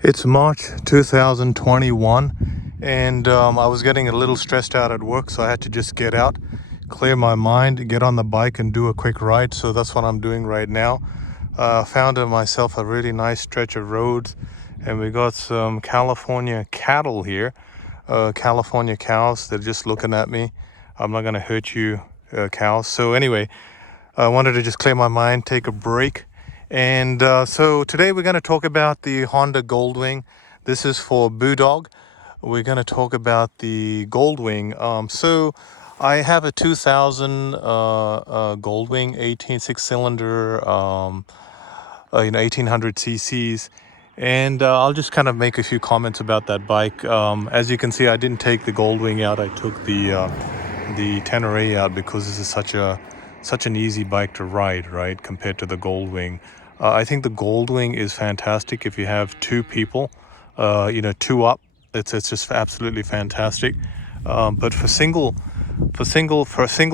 It's March 2021, and I was getting a little stressed out at work, so I had to just get out, clear my mind, get on the bike, and do a quick ride. So that's what I'm doing right now. Found myself a really nice stretch of roads, and we got some California cattle here. California cows. They're just looking at me. I'm not gonna hurt you, cows. So anyway, I wanted to just clear my mind, take a break. And so today we're going to talk about the Honda Goldwing. This is for Bulldog. We're going to talk about the Goldwing. So I have a 2000 Goldwing, 18 6-cylinder, 1800 cc's. And I'll just kind of make a few comments about that bike. As you can see, I didn't take the Goldwing out. I took the Tenere out because this is such an easy bike to ride, right, compared to the Goldwing. I think the Goldwing is fantastic if you have two people, two up. It's just absolutely fantastic. But for a single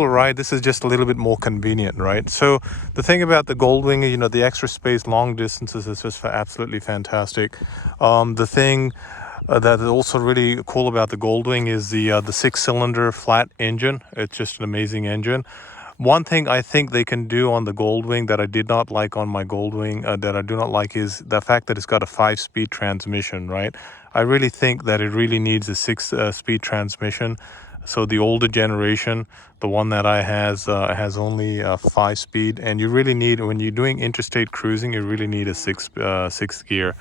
ride, this is just a little bit more convenient, right? So the thing about the Goldwing, the extra space, long distances is just absolutely fantastic. The thing that is also really cool about the Goldwing is the 6-cylinder flat engine. It's just an amazing engine. One thing I think they can do on the Goldwing that I did not like on my Goldwing, that I do not like, is the fact that it's got a 5-speed transmission, right? I really think that it really needs a 6-speed transmission. So the older generation, the one that I has only 5-speed, and you really need, when you're doing interstate cruising, you really need a sixth gear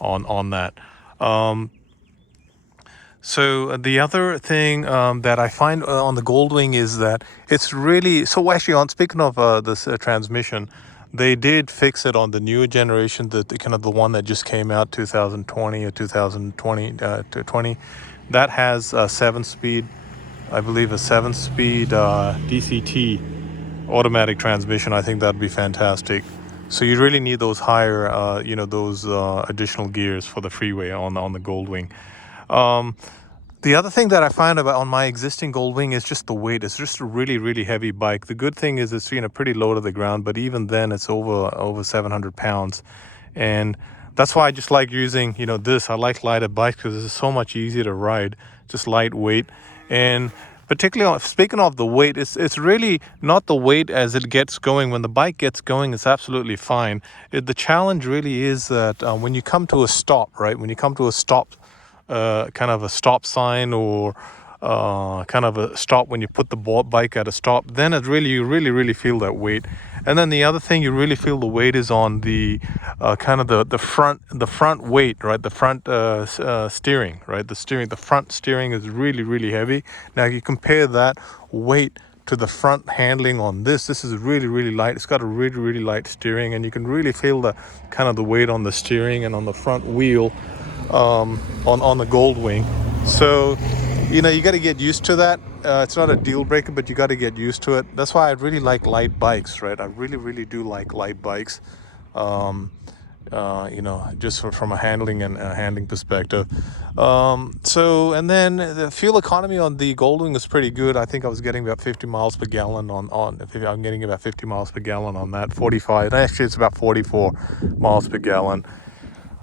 on that. So the other thing that I find on the Goldwing is that it's really, so actually, on speaking of this transmission, they did fix it on the newer generation, the kind of the one that just came out 2020 or 2020 to 20. That has a 7-speed, I believe, a 7-speed DCT automatic transmission. I think that'd be fantastic. So you really need those higher, those additional gears for the freeway on the Goldwing. The other thing that I find about on my existing Goldwing is just the weight. It's just a really, really heavy bike. The good thing is it's pretty low to the ground, but even then it's over 700 pounds. And that's why I just like using, this. I like lighter bikes because it's so much easier to ride, just lightweight. And particularly speaking of the weight, it's really not the weight as it gets going. When the bike gets going, it's absolutely fine. The challenge really is that when you come to a stop, right? When you come to a stop, kind of a stop sign, or kind of a stop when you put the bike at a stop, then you really feel that weight. And then the other thing you really feel the weight is on the kind of the front weight, right? The front steering, right? The front steering is really heavy. Now you compare that weight to the front handling on this is really light. It's got a really light steering, and you can really feel the kind of the weight on the steering and on the front wheel on the Goldwing. So you got to get used to that. It's not a deal breaker, but you got to get used to it. That's why I really like light bikes, right? I really do like light bikes. Just from a handling perspective. And then the fuel economy on the Goldwing is pretty good. I think I was getting about 50 miles per gallon I'm getting about 50 miles per gallon on that. 45. Actually, it's about 44 miles per gallon.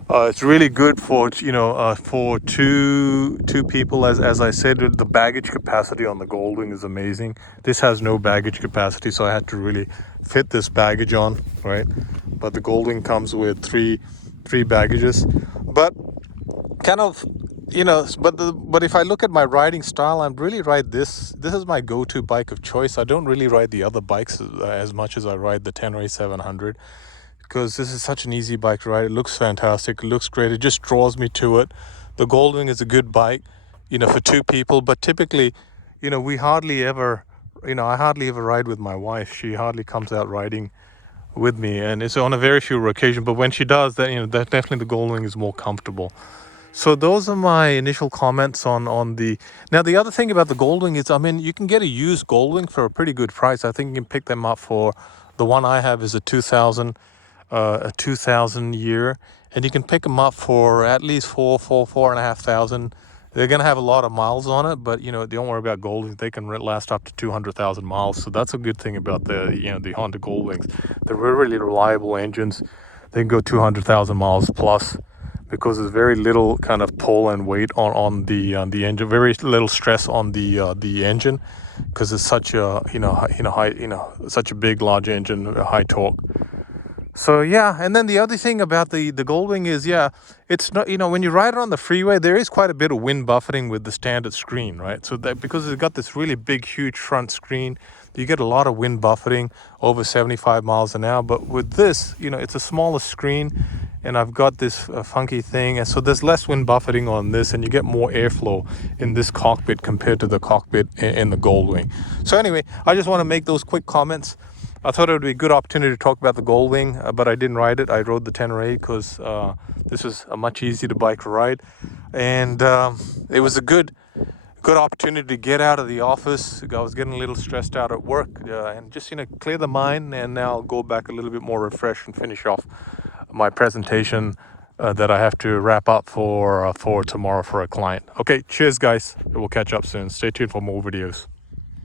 It's really good for for two people. As I said, the baggage capacity on the Goldwing is amazing. This has no baggage capacity, so I had to really fit this baggage on, right? But the Goldwing comes with three baggages. But kind of, but if I look at my riding style, I really ride this. This is my go-to bike of choice. I don't really ride the other bikes as much as I ride the Tenere 700. Because this is such an easy bike to ride. It looks fantastic. It looks great. It just draws me to it. The Goldwing is a good bike, for two people. But typically, we hardly ever, I hardly ever ride with my wife. She hardly comes out riding with me. And it's on a very few occasions. But when she does, then, that definitely the Goldwing is more comfortable. So those are my initial comments on the... Now, the other thing about the Goldwing is, you can get a used Goldwing for a pretty good price. I think you can pick them up for... The one I have is a 2000 year, and you can pick them up for at least four and a half thousand. They're gonna have a lot of miles on it, but don't worry about Goldwings. They can last up to 200,000 miles. So that's a good thing about the Honda Goldwings. They're really reliable engines. They can go 200,000 miles plus. because there's very little kind of pull and weight on the engine, very little stress on the engine, because it's such a high such a big large engine, high torque. So yeah, and then the other thing about the Goldwing is, yeah, it's not, when you ride it on the freeway, there is quite a bit of wind buffeting with the standard screen, right? So that, because it's got this really big, huge front screen, you get a lot of wind buffeting over 75 miles an hour. But with this, it's a smaller screen, and I've got this funky thing, and so there's less wind buffeting on this, and you get more airflow in this cockpit compared to the cockpit in the Goldwing. So anyway, I just want to make those quick comments. I thought it would be a good opportunity to talk about the Goldwing, but I didn't ride it. I rode the Tenere because this was a much easier to bike ride, and it was a good opportunity to get out of the office. I was getting a little stressed out at work, and just clear the mind. And now I'll go back a little bit more refreshed and finish off my presentation that I have to wrap up for tomorrow for a client. Okay, cheers, guys. We'll catch up soon. Stay tuned for more videos.